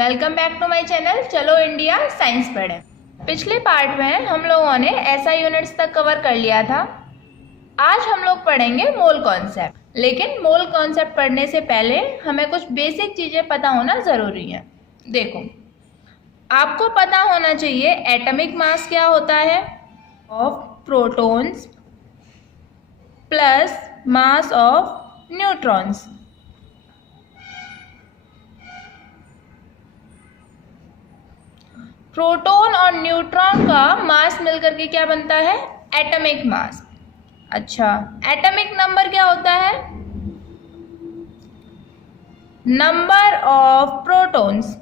Welcome back to my channel. चलो India science पढ़ें। पिछले पार्ट में हम लोगों ने एसआई यूनिट्स तक कवर कर लिया था। आज हम लोग पढ़ेंगे मोल कॉन्सेप्ट। लेकिन मोल कॉन्सेप्ट पढ़ने से पहले हमें कुछ बेसिक चीजें पता होना जरूरी है। देखो, आपको पता होना चाहिए एटॉमिक मास क्या होता है of protons plus mass of neutrons. Proton और न्यूट्रॉन का मास मिलकर के क्या बनता है? Atomic mass. अच्छा, एटॉमिक नंबर क्या होता है? नंबर ऑफ प्रोटॉन्स,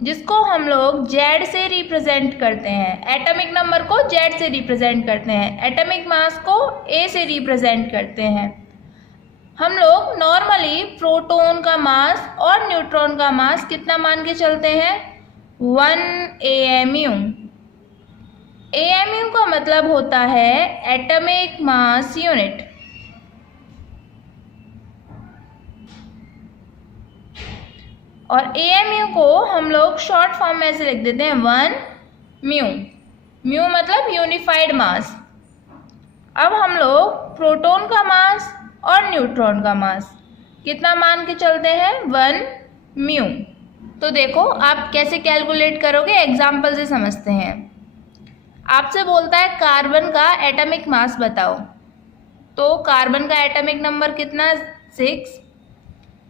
जिसको हम लोग जेड से रिप्रेजेंट करते हैं। एटॉमिक नंबर को जेड से रिप्रेजेंट करते हैं, एटॉमिक मास को ए से रिप्रेजेंट करते हैं। हम लोग नॉर्मली प्रोटॉन का मास और न्यूट्रॉन का मास कितना मान के चलते हैं? 1 AMU। AMU का मतलब होता है एटॉमिक मास यूनिट। और AMU को हम लोग शॉर्ट फॉर्म में ऐसे लिख देते हैं 1 म्यू। म्यू मतलब यूनिफाइड मास। अब हम लोग प्रोटॉन का मास और न्यूट्रॉन का मास कितना मान के चलते हैं? 1 म्यू। तो देखो आप कैसे कैलकुलेट करोगे, एग्जाम्पल से समझते हैं। आपसे बोलता है कार्बन का एटॉमिक मास बताओ, तो कार्बन का एटॉमिक नंबर कितना? 6।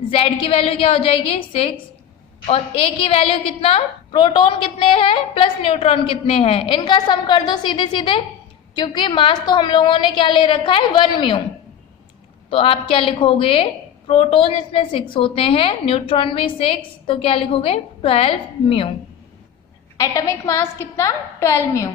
Z की वैल्यू क्या हो जाएगी? 6। और A की वैल्यू कितना? प्रोटॉन कितने हैं प्लस न्यूट्रॉन कितने हैं, इनका सम कर दो सीधे सीधे, क्योंकि मास तो हम लोगों ने क्या ले रखा है? 1 म्यू। तो आप क्या लिखोगे? प्रोटॉन इसमें 6 होते हैं, न्यूट्रॉन भी 6, तो क्या लिखोगे? 12 म्यू। एटॉमिक मास कितना? 12 म्यू।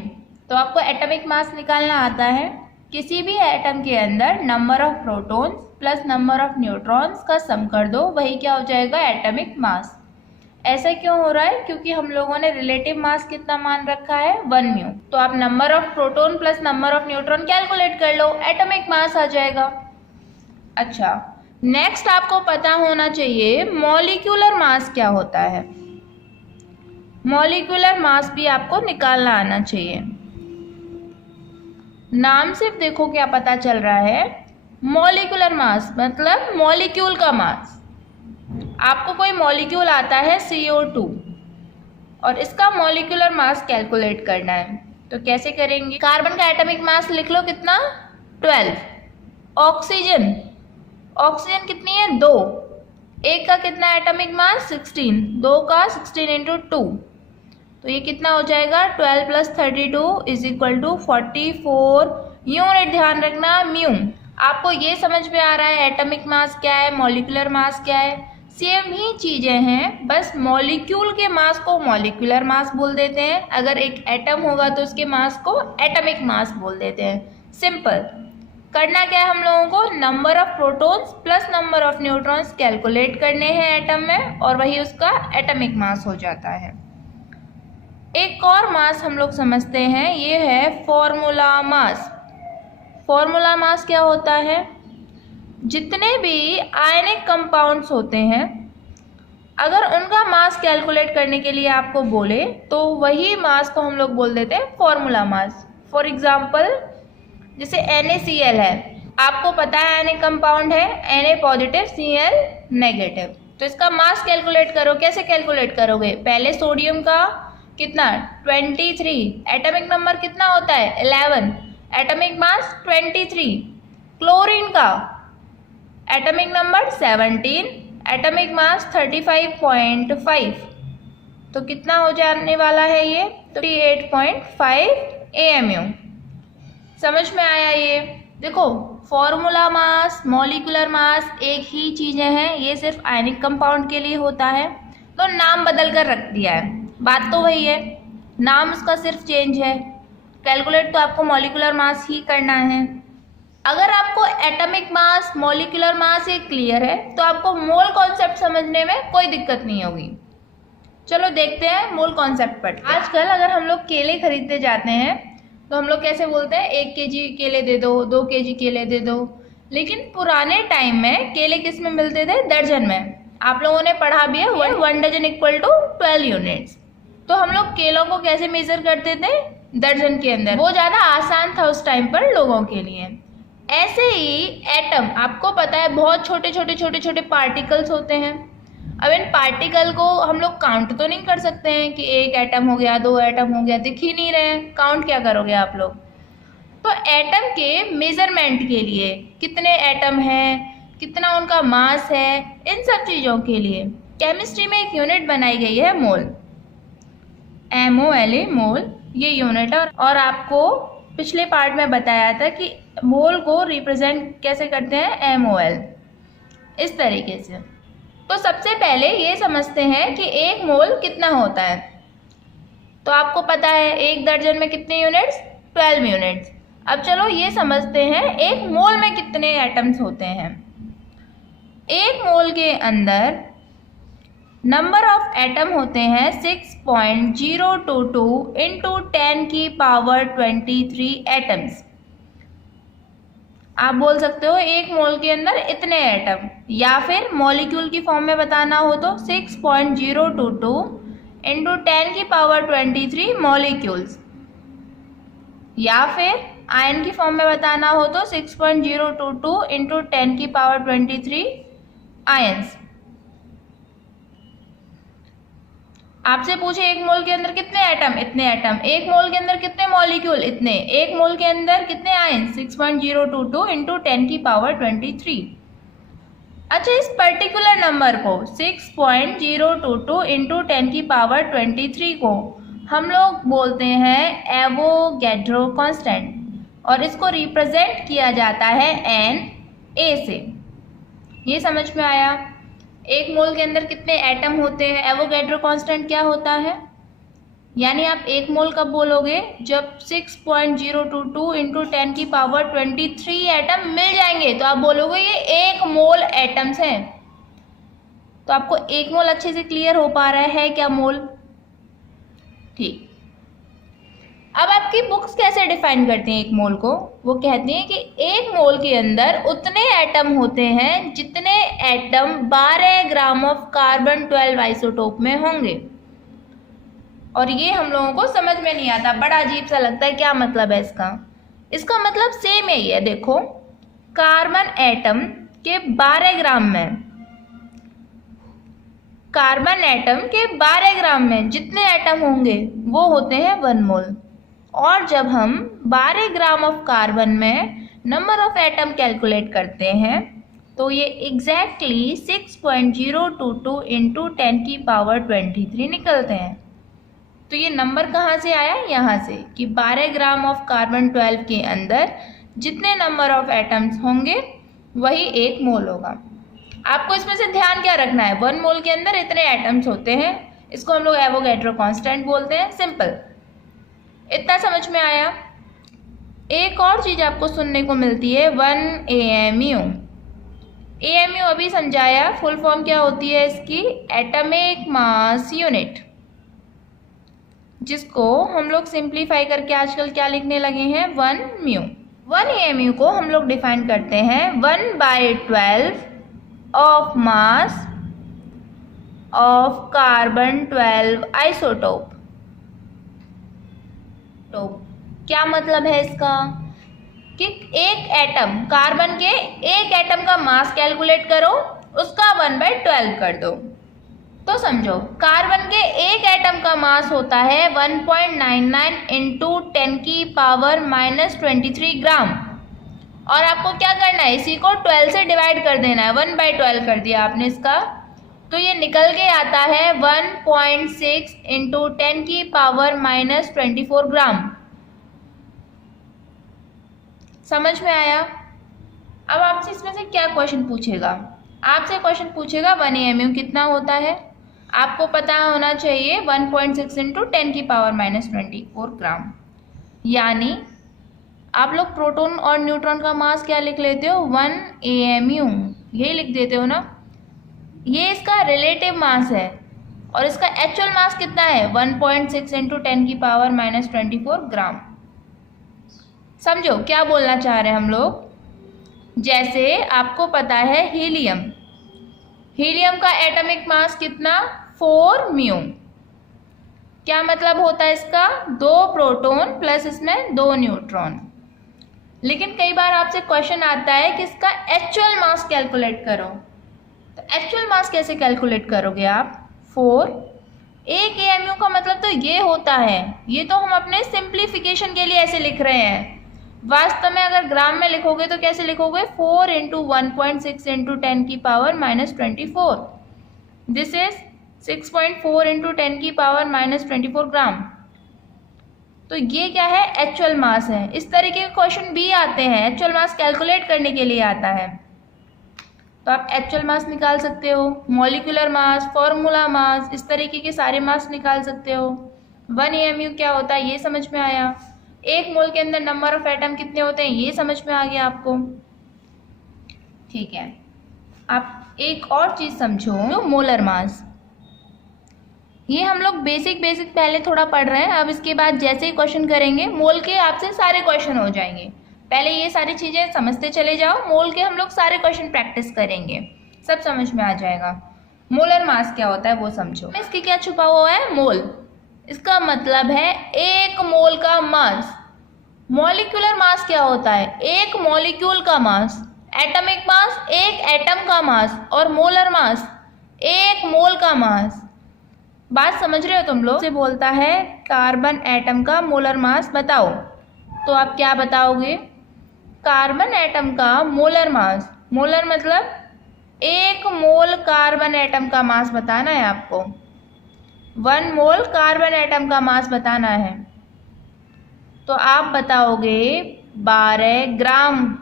तो आपको एटॉमिक मास निकालना आता है। किसी भी एटम के अंदर number of protons plus number of neutrons का सम कर दो, वही क्या हो जाएगा? Atomic mass. ऐसा क्यों हो रहा है? क्योंकि हम लोगों ने रिलेटिव मास कितना मान रखा है? 1 म्यू। तो आप number of proton plus number of neutron calculate कर लो, एटॉमिक मास आ जाएगा। अच्छा, नेक्स्ट आपको पता होना चाहिए मॉलिक्यूलर मास क्या होता है। मॉलिक्यूलर मास भी आपको निकालना आना चाहिए। नाम सिर्फ देखो क्या पता चल रहा है, मॉलिक्यूलर मास मतलब मॉलिक्यूल का मास। आपको कोई मॉलिक्यूल आता है CO2 और इसका मॉलिक्यूलर मास कैलकुलेट करना है, तो कैसे करेंगे? कार्बन का एटॉमिक मास लिख लो कितना? 12। ऑक्सीजन कितनी है? 2। एक का कितना एटॉमिक मास? 16। 2 का 16 × 2, तो ये कितना हो जाएगा? 12 + 32 = 44 यूनिट। ध्यान रखना म्यू। आपको ये समझ में आ रहा है एटॉमिक मास क्या है, मॉलिक्यूलर मास क्या है? सेम ही चीजें हैं, बस मॉलिक्यूल के मास को मॉलिक्यूलर मास बोल देते हैं, अगर एक एटम होगा तो उसके मास को एटॉमिक मास बोल देते हैं। सिंपल। करना क्या है हम लोगों को? Number of protons plus number of neutrons calculate करने हैं एटम में, और वही उसका एटॉमिक मास हो जाता है। एक और मास हम लोग समझते हैं, ये है फॉर्मूला मास। फॉर्मूला मास क्या होता है? जितने भी आयनिक कंपाउंड्स होते हैं, अगर उनका मास कैलकुलेट करने के लिए आपको बोले तो वही मास को हम लोग बोल देते हैं फॉर्मूला मास। फॉर एग्जाम्पल जैसे NaCl है, आपको पता है आयनिक कंपाउंड है Na पॉजिटिव Cl नेगेटिव, तो इसका मास कैलकुलेट करो। कैसे कैलकुलेट करोगे? पहले सोडियम का कितना? 23। एटॉमिक नंबर कितना होता है? 11। Atomic mass 23। क्लोरीन का एटॉमिक नंबर 17, एटॉमिक मास 35.5, तो कितना हो जाने वाला है ये? 38.5 AMU। समझ में आया ये? देखो, फॉर्मूला मास, मॉलिक्यूलर मास एक ही चीजें हैं, ये सिर्फ आयनिक कंपाउंड के लिए होता है, तो नाम बदल कर रख दिया है। बात तो वही है, नाम उसका सिर्फ चेंज है। कैलकुलेट तो आपको मॉलिक्यूलर मास ही करना है। अगर आपको एटॉमिक मास, मॉलिक्यूलर मास ये क्लियर है, तो आपको मोल कॉन्सेप्ट समझने में कोई दिक्कत नहीं होगी। चलो देखते हैं मोल कॉन्सेप्ट पर। आजकल अगर हम लोग केले खरीदते जाते हैं तो हम लोग कैसे बोलते हैं? 1 kg केले दे दो, 2 kg केले दे दो, लेकिन पुराने टाइम में केले किस में मिलते थे? दर्जन में। आप लोगों ने पढ़ा भी है 1 डजन इक्वल टू 12 यूनिट्स। तो हम लोग केलों को कैसे मेजर करते थे? दर्जन के अंदर। वो ज़्यादा आसान था उस टाइम पर लोगों के लिए। ऐसे ही एटम, आपको पता है बहुत छोटे छोटे छोटे छोटे पार्टिकल्स होते हैं। अब इन पार्टिकल को हम लोग काउंट तो नहीं कर सकते हैं कि 1 एटम हो गया, 2 एटम हो गया, दिख ही नहीं रहे हैं, काउंट क्या करोगे आप लोग? तो एटम के मेजरमेंट के लिए कितने एटम हैं, कितना उनका मास है, इन सब चीज़ों के लिए केमिस्ट्री में एक यूनिट बनाई गई है मोल, MOLA, मोल ये यूनिट है। और आपको पिछले पार्ट में बताया था कि मोल को रिप्रेजेंट कैसे करते हैं, MOL, इस तरीके से। तो सबसे पहले ये समझते हैं कि 1 मोल कितना होता है। तो आपको पता है 1 दर्जन में कितने यूनिट्स? 12 यूनिट्स। अब चलो ये समझते हैं 1 मोल में कितने एटम्स होते हैं। 1 मोल के अंदर नंबर ऑफ एटम होते हैं 6.022 इंटू 10 की पावर 23 एटम्स। आप बोल सकते हो 1 मोल के अंदर इतने एटम, या फिर मॉलिक्यूल की फॉर्म में बताना हो तो 6.022 इंटू 10 की पावर 23 मॉलिक्यूल्स, या फिर आयन की फॉर्म में बताना हो तो 6.022 इंटू 10 की पावर 23 आयन्स। आपसे पूछे 1 मोल के अंदर कितने एटम? इतने एटम। 1 मोल के अंदर कितने मॉलिक्यूल? इतने। 1 मोल के अंदर कितने आयन? 6.022 इंटू 10 की पावर 23। अच्छा, इस पर्टिकुलर नंबर को 6.022 इंटू 10 की पावर 23 को हम लोग बोलते हैं एवोगैड्रो कांस्टेंट, और इसको रिप्रेजेंट किया जाता है Na से। ये समझ में आया? 1 मोल के अंदर कितने एटम होते हैं, एवोगैड्रो कांस्टेंट क्या होता है। यानी आप 1 मोल कब बोलोगे? जब 6.022 इंटू 10 की पावर 23 एटम मिल जाएंगे तो आप बोलोगे ये 1 मोल एटम्स हैं। तो आपको 1 मोल अच्छे से क्लियर हो पा रहा है क्या मोल? ठीक। अब आपकी बुक्स कैसे डिफाइन करती हैं 1 मोल को? वो कहती हैं कि 1 मोल के अंदर उतने एटम होते हैं जितने atom 12 gram of carbon 12 isotope में होंगे। और ये हम लोगों को समझ में नहीं आता, बड़ा अजीब सा लगता है, क्या मतलब है इसका? इसका मतलब सेम ही है। देखो, कार्बन एटम के 12 ग्राम में, कार्बन एटम के 12 ग्राम में जितने एटम होंगे वो होते हैं 1 मोल। और जब हम 12 ग्राम ऑफ कार्बन में नंबर ऑफ एटम कैलकुलेट करते हैं तो ये एग्जैक्टली 6.022 इंटू 10 की पावर 23 निकलते हैं। तो ये नंबर कहाँ से आया? यहाँ से, कि 12 ग्राम ऑफ कार्बन 12 के अंदर जितने नंबर ऑफ एटम्स होंगे वही 1 मोल होगा। आपको इसमें से ध्यान क्या रखना है? 1 मोल के अंदर इतने एटम्स होते हैं, इसको हम लोग एवोगैड्रो कांस्टेंट बोलते हैं। सिंपल, इतना समझ में आया? एक और चीज आपको सुनने को मिलती है 1 AMU। AMU अभी समझाया, फुल फॉर्म क्या होती है इसकी? एटॉमिक मास यूनिट, जिसको हम लोग सिंप्लीफाई करके आजकल क्या लिखने लगे हैं? 1 म्यू। 1 AMU को हम लोग डिफाइन करते हैं 1/12 of mass of carbon 12 isotope. तो क्या मतलब है इसका? कि एक एटम, कार्बन के एक एटम का मास कैलकुलेट करो, उसका 1/12 कर दो। तो समझो, कार्बन के एक एटम का मास होता है 1.99 इंटू 10 की पावर -23 ग्राम। और आपको क्या करना है? इसी को 12 से डिवाइड कर देना है। 1/12 कर दिया आपने इसका, तो ये निकल के आता है 1.6 इंटू 10 की पावर -24 ग्राम। समझ में आया? अब आपसे इसमें से क्या क्वेश्चन पूछेगा? आपसे क्वेश्चन पूछेगा 1 AMU कितना होता है। आपको पता होना चाहिए 1.6 इंटू 10 की पावर -24 ग्राम। यानी आप लोग प्रोटॉन और न्यूट्रॉन का मास क्या लिख लेते हो? 1 AMU, यही लिख देते हो ना। ये इसका रिलेटिव मास है, और इसका एक्चुअल मास कितना है? 1.6 इंटू 10 की पावर -24 ग्राम। समझो क्या बोलना चाह रहे हैं हम लोग? जैसे आपको पता है हीलियम, हीलियम का एटॉमिक मास कितना 4 म्यू। क्या मतलब होता है इसका, 2 प्रोटॉन प्लस इसमें 2 न्यूट्रॉन। लेकिन कई बार आपसे क्वेश्चन आता है कि इसका एक्चुअल मास कैलकुलेट करो, तो एक्चुअल मास कैसे कैलकुलेट करोगे आप, 4 एक एमयू का मतलब तो ये होता है, ये तो हम अपने सिंप्लीफिकेशन के लिए ऐसे लिख रहे हैं। वास्तव में अगर ग्राम में लिखोगे तो कैसे लिखोगे, 4 इंटू 1.6 इंटू 10 की पावर -24, दिस इज 6.4 इंटू 10 की पावर -24 ग्राम। तो ये क्या है, एक्चुअल मास है। इस तरीके के क्वेश्चन भी आते हैं, एक्चुअल मास कैलकुलेट करने के लिए आता है, तो आप एक्चुअल मास निकाल सकते हो, मॉलिक्यूलर मास, फॉर्मूला मास, इस तरीके के सारे मास निकाल सकते हो। 1 AMU क्या होता है ये समझ में आया, 1 मोल के अंदर नंबर ऑफ एटम कितने होते हैं ये समझ में आ गया आपको। ठीक है, आप एक और चीज समझो, मोलर मास। ये हम लोग बेसिक पहले थोड़ा पढ़ रहे हैं, अब इसके बाद जैसे ही क्वेश्चन करेंगे मोल के आपसे सारे क्वेश्चन हो जाएंगे। पहले ये सारी चीज़ें समझते चले जाओ, मोल के हम लोग सारे क्वेश्चन प्रैक्टिस करेंगे, सब समझ में आ जाएगा। मोलर मास क्या होता है वो समझो। इसके क्या छुपा हुआ है, मोल, इसका मतलब है 1 मोल का मास। मॉलिक्यूलर मास क्या होता है, 1 मॉलिक्यूल का मास। एटॉमिक मास 1 एटम का मास, और मोलर मास 1 मोल का मास। बात समझ रहे हो तुम लोग। से बोलता है कार्बन एटम का मोलर मास बताओ, तो आप क्या बताओगे, कार्बन एटम का मोलर मास। मोलर मतलब 1 मोल कार्बन एटम का मास बताना है आपको, 1 मोल कार्बन एटम का मास बताना है, तो आप बताओगे 12 ग्राम,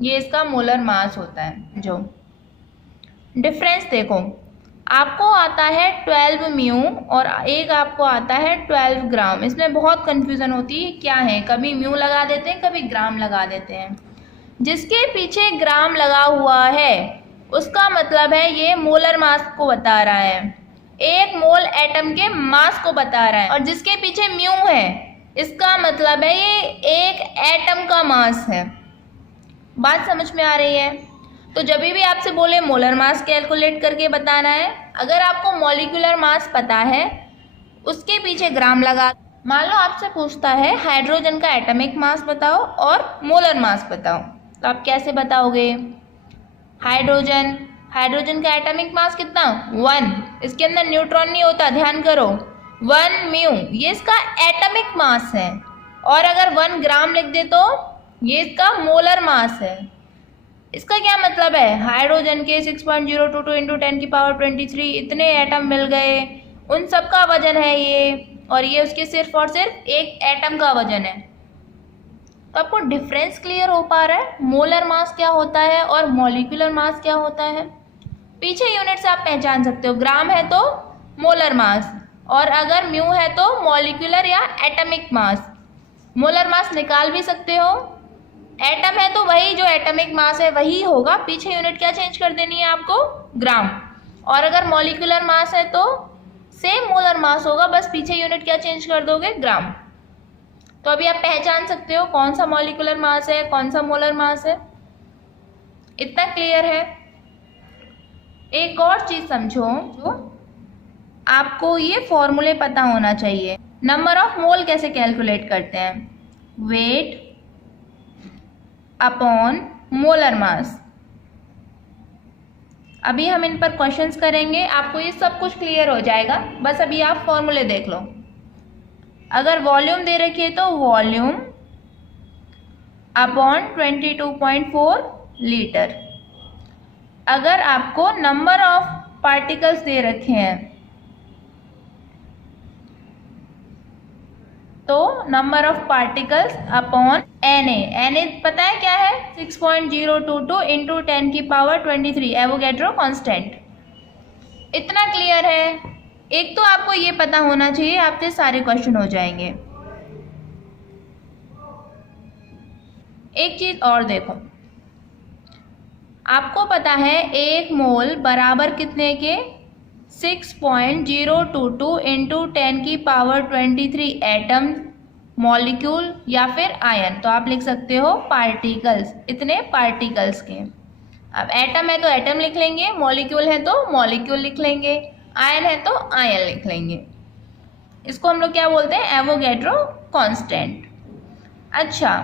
ये इसका मोलर मास होता है। जो डिफरेंस देखो, आपको आता है 12 म्यू और एक आपको आता है 12 ग्राम। इसमें बहुत कन्फ्यूज़न होती है, क्या है, कभी म्यू लगा देते हैं कभी ग्राम लगा देते हैं। जिसके पीछे ग्राम लगा हुआ है उसका मतलब है ये मोलर मास को बता रहा है, 1 मोल एटम के मास को बता रहा है। और जिसके पीछे म्यू है इसका मतलब है ये 1 एटम का मास है। बात समझ में आ रही है। तो जब भी आपसे बोले मोलर मास कैलकुलेट करके बताना है, अगर आपको मॉलिक्यूलर मास पता है उसके पीछे ग्राम लगा। मान लो आपसे पूछता है हाइड्रोजन का एटॉमिक मास बताओ और मोलर मास बताओ, तो आप कैसे बताओगे, हाइड्रोजन का एटॉमिक मास कितना 1, इसके अंदर न्यूट्रॉन नहीं होता, ध्यान करो, 1 म्यू, ये इसका एटॉमिक मास है। और अगर 1 ग्राम लिख दे तो ये इसका मोलर मास है। इसका क्या मतलब है, हाइड्रोजन के 6.022 इंटू 10 की पावर 23 इतने एटम मिल गए, उन सब का वजन है ये, और ये उसके सिर्फ और सिर्फ 1 एटम का वजन है। तो आपको डिफरेंस क्लियर हो पा रहा है, मोलर मास क्या होता है और मॉलिक्यूलर मास क्या होता है। पीछे यूनिट से आप पहचान सकते हो, ग्राम है तो मोलर मास, और अगर म्यू है तो मॉलिक्यूलर या एटॉमिक मास। मोलर मास निकाल भी सकते हो, एटम है तो वही जो एटॉमिक मास है वही होगा, पीछे यूनिट क्या चेंज कर देनी है आपको, ग्राम। और अगर मॉलिक्यूलर मास है तो सेम मोलर मास होगा, बस पीछे यूनिट क्या चेंज कर दोगे, ग्राम। तो अभी आप पहचान सकते हो कौन सा मॉलिक्यूलर मास है कौन सा मोलर मास है, इतना क्लियर है। एक और चीज समझो, जो आपको ये फॉर्मूले पता होना चाहिए। नंबर ऑफ मोल कैसे कैलकुलेट करते हैं, वेट अपॉन मोलर मास। अभी हम इन पर क्वेश्चंस करेंगे, आपको ये सब कुछ क्लियर हो जाएगा, बस अभी आप फॉर्मूले देख लो। अगर वॉल्यूम दे रखी है तो वॉल्यूम अपॉन 22.4 लीटर। अगर आपको नंबर ऑफ पार्टिकल्स दे रखे हैं तो number of particles upon Na पता है क्या है, 6.022 इंटू 10 की पावर 23 एवोगैड्रो कांस्टेंट। इतना क्लियर है। एक तो आपको ये पता होना चाहिए, आपके सारे क्वेश्चन हो जाएंगे। एक चीज और देखो, आपको पता है 1 मोल बराबर कितने के, 6.022 इंटू 10 की पावर 23 एटम मॉलिक्यूल या फिर आयन, तो आप लिख सकते हो पार्टिकल्स, इतने पार्टिकल्स के। अब एटम है तो एटम लिख लेंगे, मॉलिक्यूल है तो मॉलिक्यूल लिख लेंगे, आयन है तो आयन लिख लेंगे। इसको हम लोग क्या बोलते हैं, एवोगैड्रो कांस्टेंट। अच्छा,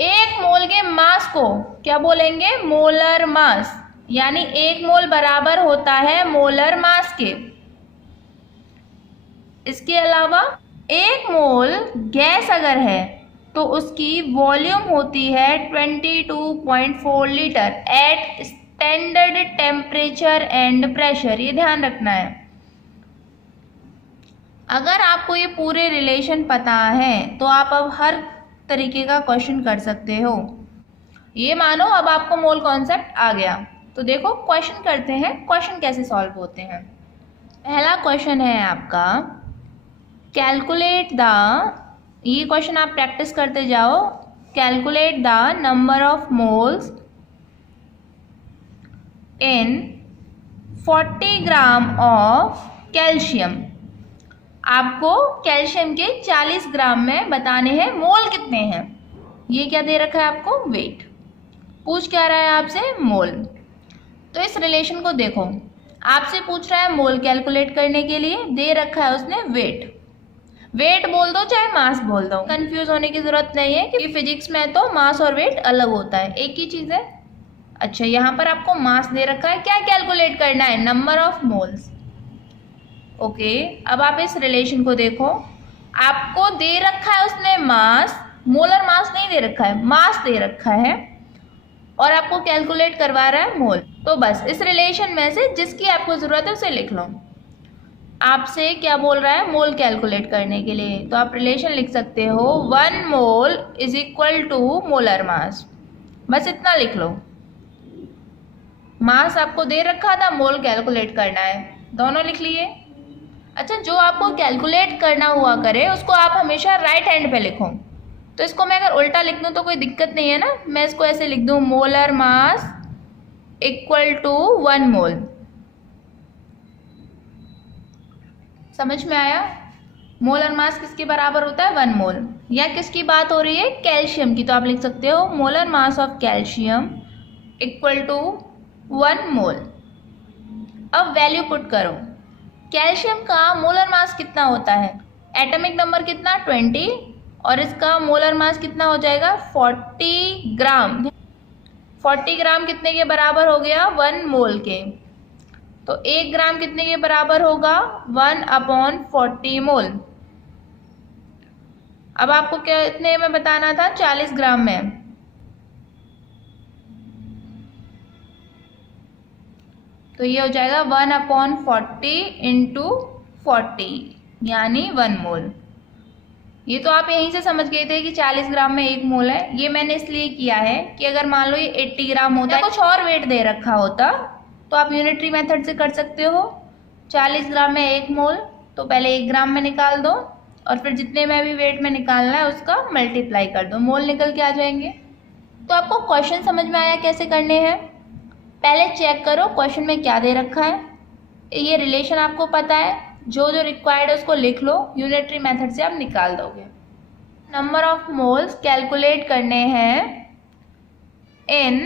एक मोल के मास को क्या बोलेंगे, मोलर मास, यानी एक मोल बराबर होता है मोलर मास के। इसके अलावा एक मोल गैस अगर है तो उसकी वॉल्यूम होती है 22.4 litre at standard temperature and pressure. ये ध्यान रखना है। अगर आपको ये पूरे रिलेशन पता है तो आप अब हर तरीके का क्वेश्चन कर सकते हो। ये मानो अब आपको मोल कॉन्सेप्ट आ गया, तो देखो क्वेश्चन करते हैं, क्वेश्चन कैसे सॉल्व होते हैं। पहला क्वेश्चन है आपका, कैलकुलेट द, ये क्वेश्चन आप प्रैक्टिस करते जाओ, calculate the number of moles in 40 gram of calcium. आपको कैल्शियम के 40 ग्राम में बताने हैं मोल कितने हैं। ये क्या दे रखा है आपको, वेट। पूछ क्या रहा है आपसे, मोल। तो इस रिलेशन को देखो, आपसे पूछ रहा है मोल कैलकुलेट करने के लिए, दे रखा है उसने वेट। वेट बोल दो चाहे मास बोल दो, कंफ्यूज होने की जरूरत नहीं है, क्योंकि फिजिक्स में तो मास और वेट अलग होता है, एक ही चीज है। अच्छा, यहाँ पर आपको मास दे रखा है, क्या कैलकुलेट करना है, नंबर ऑफ मोल्स। ओके, अब आप इस रिलेशन को देखो, आपको दे रखा है उसने मास, मोलर मास नहीं दे रखा है, मास दे रखा है, और आपको कैलकुलेट करवा रहा है मोल। तो बस इस रिलेशन में से जिसकी आपको जरूरत है उसे लिख लो। आपसे क्या बोल रहा है, मोल कैलकुलेट करने के लिए, तो आप रिलेशन लिख सकते हो 1 mole is equal to molar mass. बस इतना लिख लो। मास आपको दे रखा था, मोल कैलकुलेट करना है, दोनों लिख लिए। अच्छा, जो आपको कैलकुलेट करना हुआ करे उसको आप हमेशा राइट हैंड पे लिखो। तो इसको मैं अगर उल्टा लिख दूं तो कोई दिक्कत नहीं है ना, मैं इसको ऐसे लिख दूं, मोलर मास इक्वल टू 1 मोल। समझ में आया? मोलर मास किसके बराबर होता है, 1 मोल। या किसकी बात हो रही है, कैल्शियम की, तो आप लिख सकते हो molar mass of calcium equal to 1 मोल। अब वैल्यू पुट करो, कैल्शियम का मोलर मास कितना होता है, एटॉमिक नंबर कितना 20, और इसका मोलर मास कितना हो जाएगा 40 ग्राम। 40 ग्राम कितने के बराबर हो गया, 1 मोल के। तो 1 ग्राम कितने के बराबर होगा, 1/40 मोल। अब आपको कितने में बताना था, 40 ग्राम में। तो ये हो जाएगा 1/40 इंटू 40 यानी 1 मोल। ये तो आप यहीं से समझ गए थे कि 40 ग्राम में 1 मोल है। ये मैंने इसलिए किया है कि अगर मान लो ये 80 ग्राम होता है, कुछ और वेट दे रखा होता, तो आप यूनिटरी मेथड से कर सकते हो। 40 ग्राम में 1 मोल, तो पहले 1 ग्राम में निकाल दो, और फिर जितने में भी वेट में निकालना है उसका मल्टीप्लाई कर दो, मोल निकल के आ जाएंगे। तो आपको क्वेश्चन समझ में आया कैसे करने हैं। पहले चेक करो क्वेश्चन में क्या दे रखा है, ये रिलेशन आपको पता है, जो जो रिक्वायर्ड है उसको लिख लो, यूनिटरी मेथड से आप निकाल दोगे। नंबर ऑफ मोल्स कैलकुलेट करने हैं इन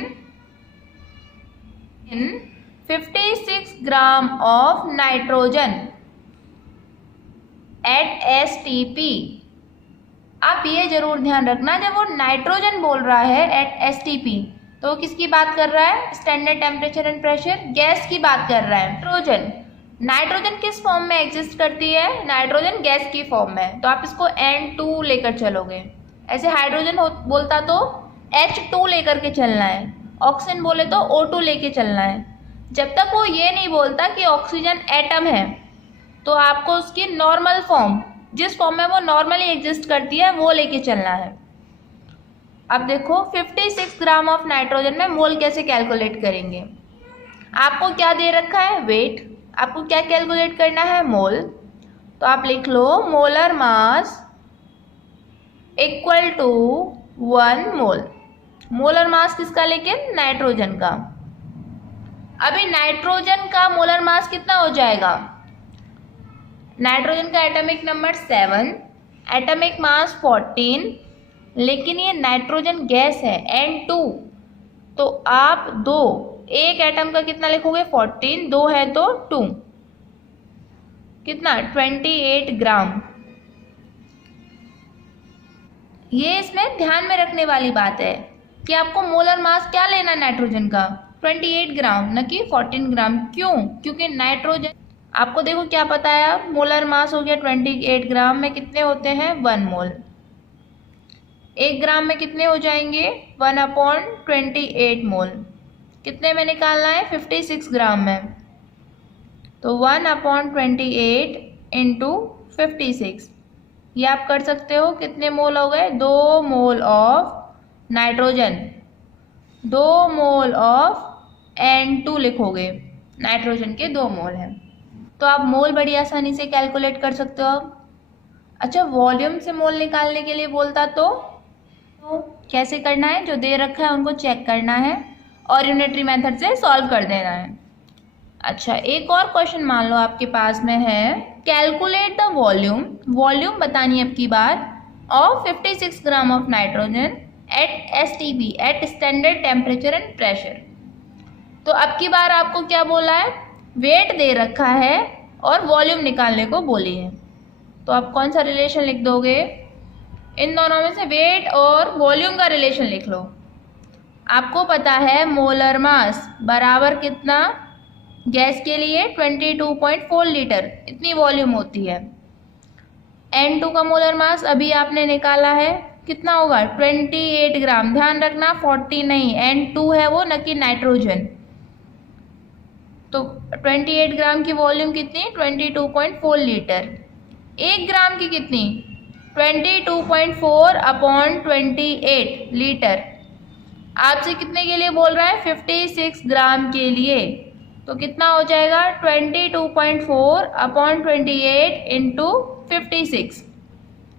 56 gram of nitrogen at STP। आप ये जरूर ध्यान रखना, जब वो नाइट्रोजन बोल रहा है एट STP, तो किसकी बात कर रहा है, standard temperature and pressure, gas की बात कर रहा है। नाइट्रोजन किस फॉर्म में एग्जिस्ट करती है, नाइट्रोजन गैस की फॉर्म में, तो आप इसको N2 लेकर चलोगे। ऐसे हाइड्रोजन बोलता तो H2 लेकर के चलना है, ऑक्सीजन बोले तो O2 लेके चलना है। जब तक वो ये नहीं बोलता कि ऑक्सीजन एटम है, तो आपको उसकी नॉर्मल फॉर्म, जिस फॉर्म में वो नॉर्मली एग्जिस्ट करती है, वो लेके चलना है। अब देखो 56 ग्राम ऑफ नाइट्रोजन में मोल कैसे कैलकुलेट करेंगे। आपको क्या दे रखा है, वेट, आपको क्या कैलकुलेट करना है, मोल। तो आप लिख लो molar mass equal to 1 mole. Molar mass किसका, लेकिन नाइट्रोजन का। अभी नाइट्रोजन का मोलर मास कितना हो जाएगा, नाइट्रोजन का एटॉमिक नंबर 7 एटॉमिक मास 14, लेकिन ये नाइट्रोजन गैस है N2, तो आप एक एटम का कितना लिखोगे 14, 2 है तो 2, कितना 28 ग्राम। ये इसमें ध्यान में रखने वाली बात है कि आपको मोलर मास क्या लेना नाइट्रोजन का 28 ग्राम, न कि 14 ग्राम। क्यों? क्योंकि नाइट्रोजन आपको देखो क्या पता है, अब मोलर मास हो गया 28 ग्राम में कितने होते हैं 1 मोल। 1 ग्राम में कितने हो जाएंगे 1/28 मोल। कितने में निकालना है 56 ग्राम में, तो 1/28 इंटू 56, ये आप कर सकते हो। कितने मोल हो गए 2 mole of nitrogen, 2 mole of N2 लिखोगे, नाइट्रोजन के 2 मोल हैं, तो आप मोल बड़ी आसानी से कैलकुलेट कर सकते हो। अच्छा, वॉल्यूम से मोल निकालने के लिए बोलता तो कैसे करना है, जो दे रखा है उनको चेक करना है और यूनिटरी मेथड से सॉल्व कर देना है। अच्छा, एक और क्वेश्चन मान लो आपके पास में है, कैलकुलेट द वॉल्यूम, वॉल्यूम बतानी है अब की बार, of 56 gram of nitrogen at STP, at standard temperature and pressure. तो अब की बार आपको क्या बोला है, वेट दे रखा है और वॉल्यूम निकालने को बोली है, तो आप कौन सा रिलेशन लिख दोगे, इन दोनों में से वेट और वॉल्यूम का रिलेशन लिख लो। आपको पता है मोलर मास बराबर कितना, गैस के लिए 22.4 लीटर, इतनी वॉल्यूम होती है। N2 का मोलर मास अभी आपने निकाला है, कितना होगा 28 ग्राम। ध्यान रखना 40 नहीं, N2 है वो, न कि नाइट्रोजन। तो 28 ग्राम की वॉल्यूम कितनी 22.4 लीटर। 1 ग्राम की कितनी 22.4/28 लीटर। आपसे कितने के लिए बोल रहा है 56 ग्राम के लिए, तो कितना हो जाएगा 22.4/28 इंटू 56,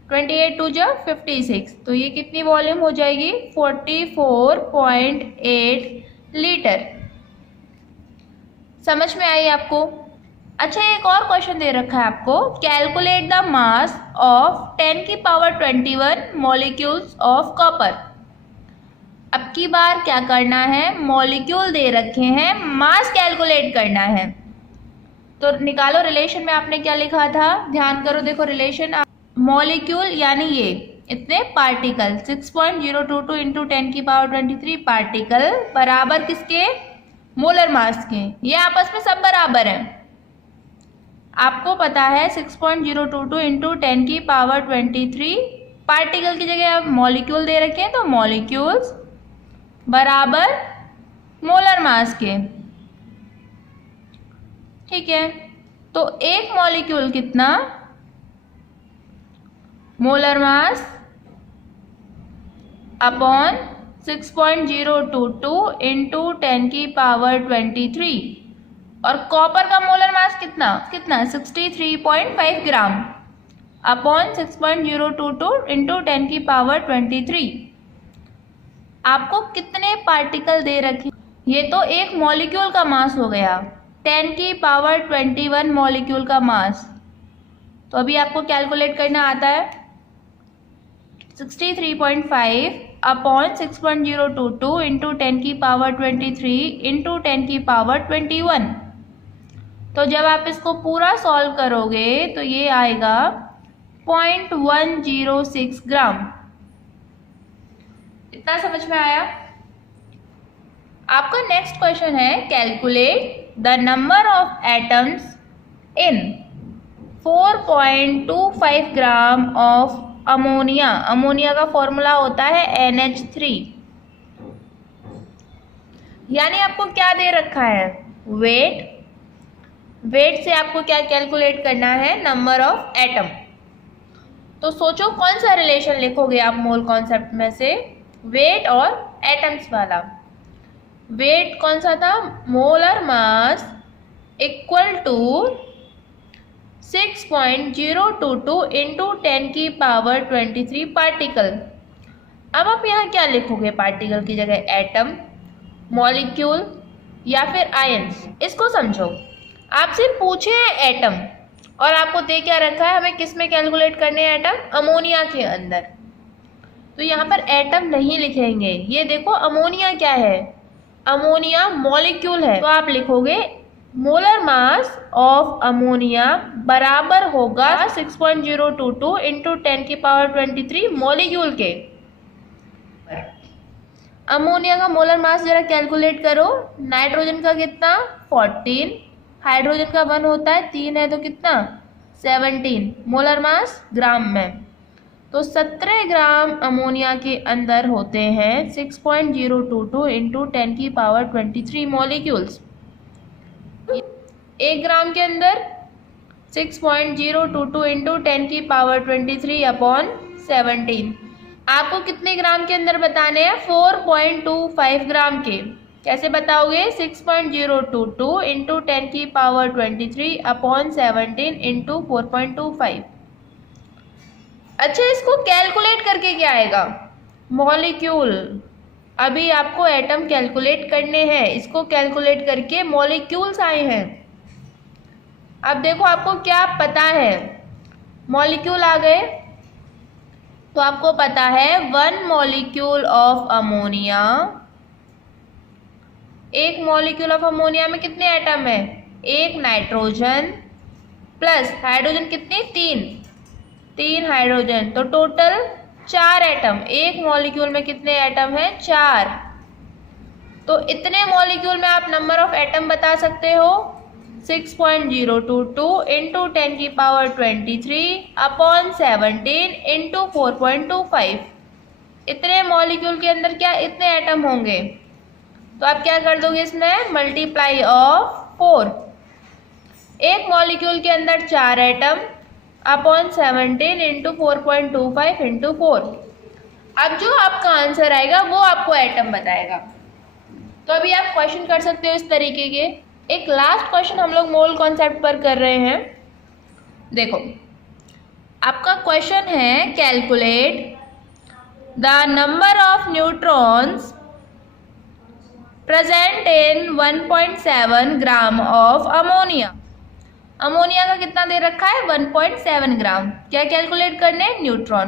28 2 जा 56, तो ये कितनी वॉल्यूम हो जाएगी 44.8 लीटर। समझ में आई आपको? अच्छा, एक और क्वेश्चन दे रखा है आपको, calculate the mass of 10⁻21 molecules of copper. अब की बार क्या करना है, मॉलिक्यूल दे रखे हैं, मास कैलकुलेट करना है, तो निकालो। रिलेशन में आपने क्या लिखा था, ध्यान करो, देखो रिलेशन, मॉलिक्यूल यानी ये इतने पार्टिकल 6.022 इंटू 10⁻23 पार्टिकल बराबर किसके, मोलर मास के। ये आपस में सब बराबर हैं, आपको पता है 6.022 इंटू 10⁻23 पार्टिकल की जगह आप मॉलिक्यूल दे रखे हैं, तो मॉलिक्यूल्स बराबर मोलर मास के। ठीक है, तो एक मॉलिक्यूल कितना, मोलर मास अपॉन 6.022 इंटू 10⁻23, और कॉपर का मोलर मास कितना 63.5 ग्राम अपॉन 6.022 इंटू 10⁻23। आपको कितने पार्टिकल दे रखे, ये तो एक मॉलिक्यूल का मास हो गया, 10⁻21 मॉलिक्यूल का मास। तो अभी आपको कैलकुलेट करना आता है 63.5 अपॉन 6.022 इंटू 10⁻23 इंटू 10⁻21। तो जब आप इसको पूरा सॉल्व करोगे तो ये आएगा 0.106 ग्राम। इतना समझ में आया? आपका नेक्स्ट क्वेश्चन है, calculate the number of atoms in 4.25 gram of ammonia. Ammonia का फॉर्मूला होता है NH3। यानी आपको क्या दे रखा है, वेट, वेट से आपको क्या कैलकुलेट करना है, नंबर ऑफ एटम। तो सोचो कौन सा रिलेशन लिखोगे आप मोल कॉन्सेप्ट में से, वेट और एटम्स वाला। वेट कौन सा था, molar mass equal to 6.022 into 10⁻23 particle. अब आप यहाँ क्या लिखोगे, पार्टिकल की जगह एटम, मॉलिक्यूल या फिर आयंस। इसको समझो, आपसे पूछे हैं एटम और आपको दे क्या रखा है, हमें किस में कैलकुलेट करने हैं एटम, अमोनिया के अंदर। तो यहाँ पर एटम नहीं लिखेंगे, ये देखो अमोनिया क्या है, अमोनिया मॉलिक्यूल है, तो आप लिखोगे मोलर मास ऑफ अमोनिया बराबर होगा 6.022 इंटू 10⁻23 मॉलिक्यूल के। अमोनिया का मोलर मास जरा कैलकुलेट करो, नाइट्रोजन का कितना 14, हाइड्रोजन का 1 होता है, 3 है तो कितना 17 मोलर मास ग्राम में। तो 17 ग्राम अमोनिया के अंदर होते हैं 6.022 इंटू 10⁻23 मॉलिक्यूल्स। 1 ग्राम के अंदर 6.022 इंटू 10⁻23 अपॉन 17। आपको कितने ग्राम के अंदर बताने हैं, 4.25 ग्राम के। कैसे बताओगे, 6.022 इंटू 10⁻23 अपॉन 17 इंटू 4.25। अच्छा, इसको कैलकुलेट करके क्या आएगा, मॉलिक्यूल। अभी आपको एटम कैलकुलेट करने हैं, इसको कैलकुलेट करके मॉलिक्यूल्स आए हैं। अब देखो आपको क्या पता है, मॉलिक्यूल आ गए, तो आपको पता है 1 मॉलिक्यूल ऑफ अमोनिया, एक मॉलिक्यूल ऑफ अमोनिया में कितने एटम है, एक नाइट्रोजन प्लस हाइड्रोजन कितने, 3 हाइड्रोजन, तो टोटल 4 एटम। एक मॉलिक्यूल में कितने एटम हैं, 4। तो इतने मॉलिक्यूल में आप नंबर ऑफ एटम बता सकते हो 6.022 इंटू 10⁻23 अपॉन 17 इंटू 4.25। इतने मॉलिक्यूल के अंदर क्या इतने एटम होंगे, तो आप क्या कर दोगे, इसमें मल्टीप्लाई ऑफ 4। एक मॉलिक्यूल के अंदर 4 एटम अपॉन 17 इंटू 4.25 इंटू 4। अब जो आपका आंसर आएगा वो आपको एटम बताएगा। तो अभी आप क्वेश्चन कर सकते हो इस तरीके के। एक लास्ट क्वेश्चन हम लोग मोल कॉन्सेप्ट पर कर रहे हैं। देखो आपका क्वेश्चन है, calculate the number of neutrons present in 1.7 gram of ammonia. Ammonia का कितना दे रखा है, 1.7 ग्राम। क्या कैलकुलेट करने, न्यूट्रॉन।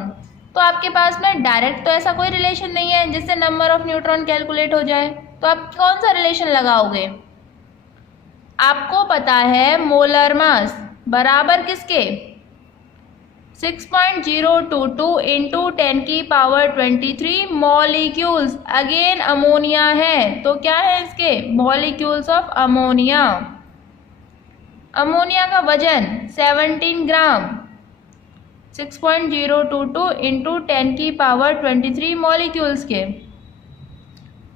तो आपके पास में डायरेक्ट तो ऐसा कोई रिलेशन नहीं है जिससे नंबर ऑफ न्यूट्रॉन कैलकुलेट हो जाए, तो आप कौन सा रिलेशन लगाओगे। आपको पता है मोलर मास बराबर किसके, 6.022 इंटू 10⁻23 मॉलिक्यूल्स। अगेन अमोनिया है, तो क्या है इसके, मॉलिक्यूल्स ऑफ अमोनिया। अमोनिया का वजन 17 ग्राम, 6.022 इंटू 10⁻23 मॉलिक्यूल्स के।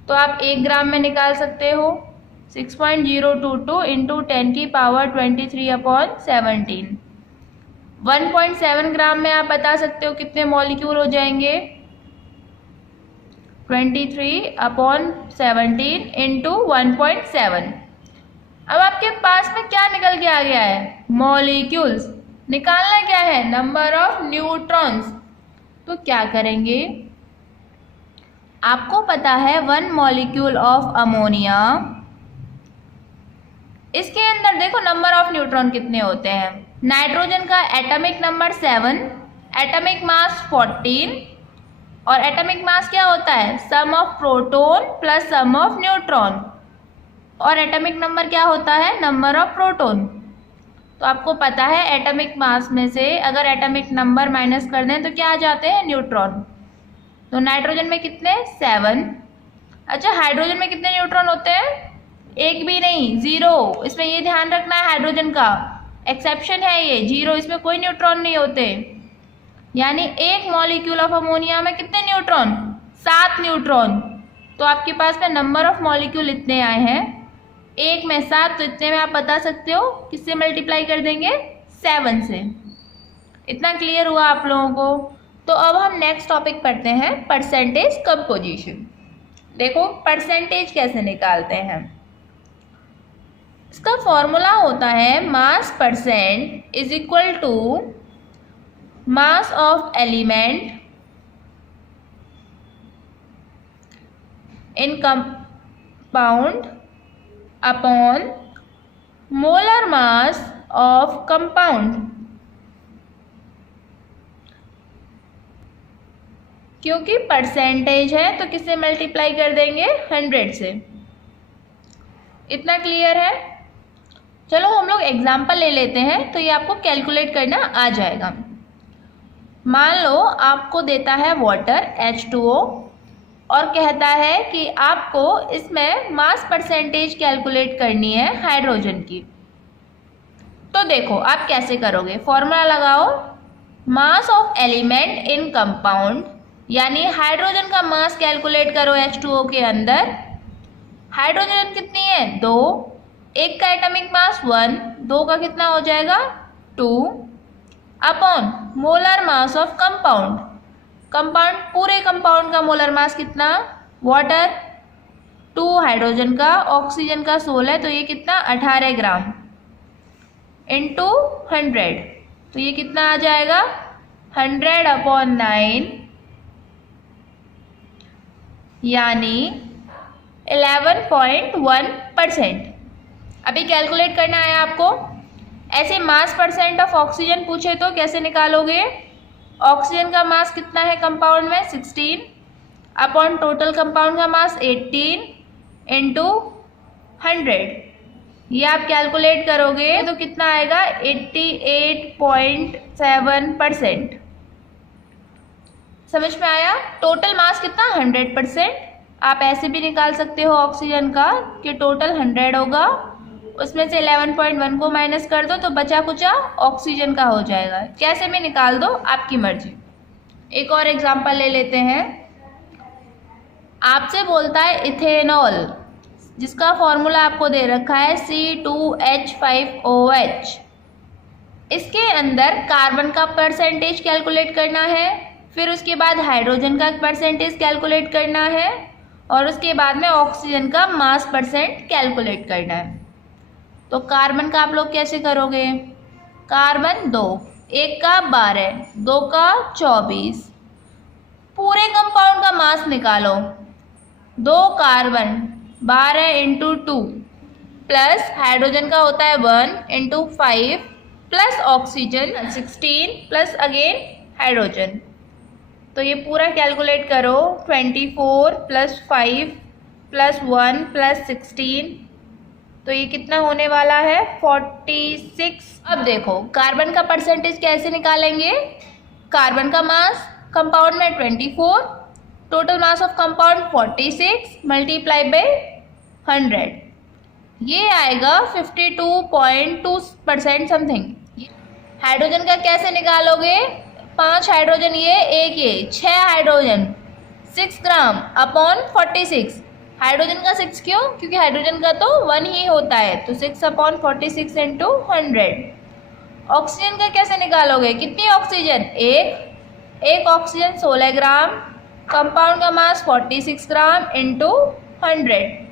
तो आप 1 ग्राम में निकाल सकते हो, 6.022 इंटू 10⁻23 अपॉन 17। 1.7 ग्राम में आप बता सकते हो कितने मॉलिक्यूल हो जाएंगे, 23 अपॉन 17 इंटू 1.7। अब आपके पास में क्या निकल के आ गया है, मॉलिक्यूल्स। निकालना क्या है, नंबर ऑफ न्यूट्रॉन्स। तो क्या करेंगे, आपको पता है 1 मॉलिक्यूल ऑफ अमोनिया, इसके अंदर देखो नंबर ऑफ न्यूट्रॉन कितने होते हैं। नाइट्रोजन का एटॉमिक नंबर 7, एटॉमिक मास 14, और एटॉमिक मास क्या होता है, sum of proton plus sum of neutron. और एटॉमिक नंबर क्या होता है, नंबर ऑफ प्रोटॉन। तो आपको पता है एटॉमिक मास में से अगर एटॉमिक नंबर माइनस कर दें तो क्या आ जाते हैं, न्यूट्रॉन। तो नाइट्रोजन में कितने, 7। अच्छा, हाइड्रोजन में कितने न्यूट्रॉन होते हैं, एक भी नहीं, 0। इसमें ये ध्यान रखना है, हाइड्रोजन का एक्सेप्शन है ये, 0, इसमें कोई न्यूट्रॉन नहीं होते। यानी एक मॉलिक्यूल ऑफ अमोनिया में कितने न्यूट्रॉन, 7 न्यूट्रॉन। तो आपके पास में नंबर ऑफ मॉलिक्यूल इतने आए हैं, एक में 7, तो इतने में आप बता सकते हो किससे मल्टीप्लाई कर देंगे, 7 से। इतना क्लियर हुआ आप लोगों को। तो अब हम नेक्स्ट टॉपिक पढ़ते हैं, परसेंटेज कंपोजिशन। देखो परसेंटेज कैसे निकालते हैं, इसका फॉर्मूला होता है mass percent is equal to mass of element in compound upon molar mass of compound, क्योंकि परसेंटेज है तो किससे मल्टीप्लाई कर देंगे, 100 से। इतना क्लियर है। चलो हम लोग एग्जाम्पल ले लेते हैं तो ये आपको कैलकुलेट करना आ जाएगा। मान लो आपको देता है वाटर H2O और कहता है कि आपको इसमें मास परसेंटेज कैलकुलेट करनी है हाइड्रोजन की। तो देखो आप कैसे करोगे, फॉर्मूला लगाओ, मास ऑफ एलिमेंट इन कंपाउंड, यानी हाइड्रोजन का मास कैलकुलेट करो H2O के अंदर। हाइड्रोजन कितनी है, 2, एक का एटॉमिक मास 1, 2 का कितना हो जाएगा 2, upon molar mass of compound, compound पूरे कंपाउंड का मोलर मास कितना, वाटर 2, हाइड्रोजन का, ऑक्सीजन का 16, तो ये कितना 18 ग्राम इंटू 100, तो ये कितना आ जाएगा 100/9, यानी 11.1%। अभी कैलकुलेट करना है आपको। ऐसे मास परसेंट ऑफ ऑक्सीजन पूछे तो कैसे निकालोगे, ऑक्सीजन का मास कितना है कंपाउंड में 16 अपॉन टोटल कंपाउंड का मास 18 इंटू 100, ये आप कैलकुलेट करोगे तो कितना आएगा 88.7%। समझ में आया। टोटल मास कितना 100%। आप ऐसे भी निकाल सकते हो ऑक्सीजन का कि टोटल 100 होगा, उसमें से 11.1 को माइनस कर दो तो बचा कुचा ऑक्सीजन का हो जाएगा। कैसे भी निकाल दो, आपकी मर्जी। एक और एग्जांपल ले लेते हैं। आपसे बोलता है इथेनॉल, जिसका फॉर्मूला आपको दे रखा है C2H5OH। इसके अंदर कार्बन का परसेंटेज कैलकुलेट करना है, फिर उसके बाद हाइड्रोजन का परसेंटेज कैलकुलेट करना है और उसके बाद में ऑक्सीजन का मास परसेंट कैलकुलेट करना है। तो कार्बन का आप लोग कैसे करोगे, कार्बन 2, 1 का 12, 2 का 24, पूरे कंपाउंड का मास निकालो, 2 कार्बन 12 इंटू 2 प्लस हाइड्रोजन का होता है 1 into 5 plus oxygen 16 plus again hydrogen. तो ये पूरा कैलकुलेट करो, 24 प्लस 5 प्लस 1 प्लस 16, तो ये कितना होने वाला है 46। अब देखो कार्बन का परसेंटेज कैसे निकालेंगे, कार्बन का मास कंपाउंड में 24, total mass of compound 46 multiply by 100, ये आएगा 52.2% समथिंग। हाइड्रोजन का कैसे निकालोगे, 5 हाइड्रोजन ये, 1 ये, 6 हाइड्रोजन 6 ग्राम अपॉन 46। हाइड्रोजन का 6 क्यों, क्योंकि हाइड्रोजन का तो 1 ही होता है, तो 6/46 इंटू 100। ऑक्सीजन का कैसे निकालोगे, कितनी ऑक्सीजन, एक ऑक्सीजन 16 ग्राम, कंपाउंड का मास 46 ग्राम इंटू 100।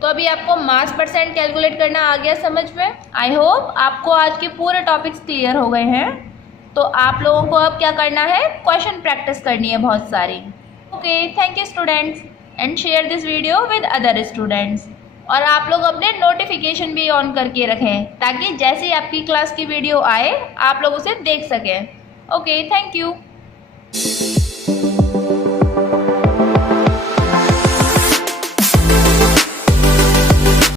तो अभी आपको मास परसेंट कैलकुलेट करना आ गया समझ में। आई होप आपको आज के पूरे टॉपिक्स क्लियर हो गए हैं। तो आप लोगों को अब क्या करना है, क्वेश्चन प्रैक्टिस करनी है बहुत सारी। Okay, thank you students and share this video with other students. और आप लोग अपने नोटिफिकेशन भी ऑन करके रखें ताकि जैसे ही आपकी क्लास की वीडियो आए आप लोग उसे देख सकें। Okay, thank you.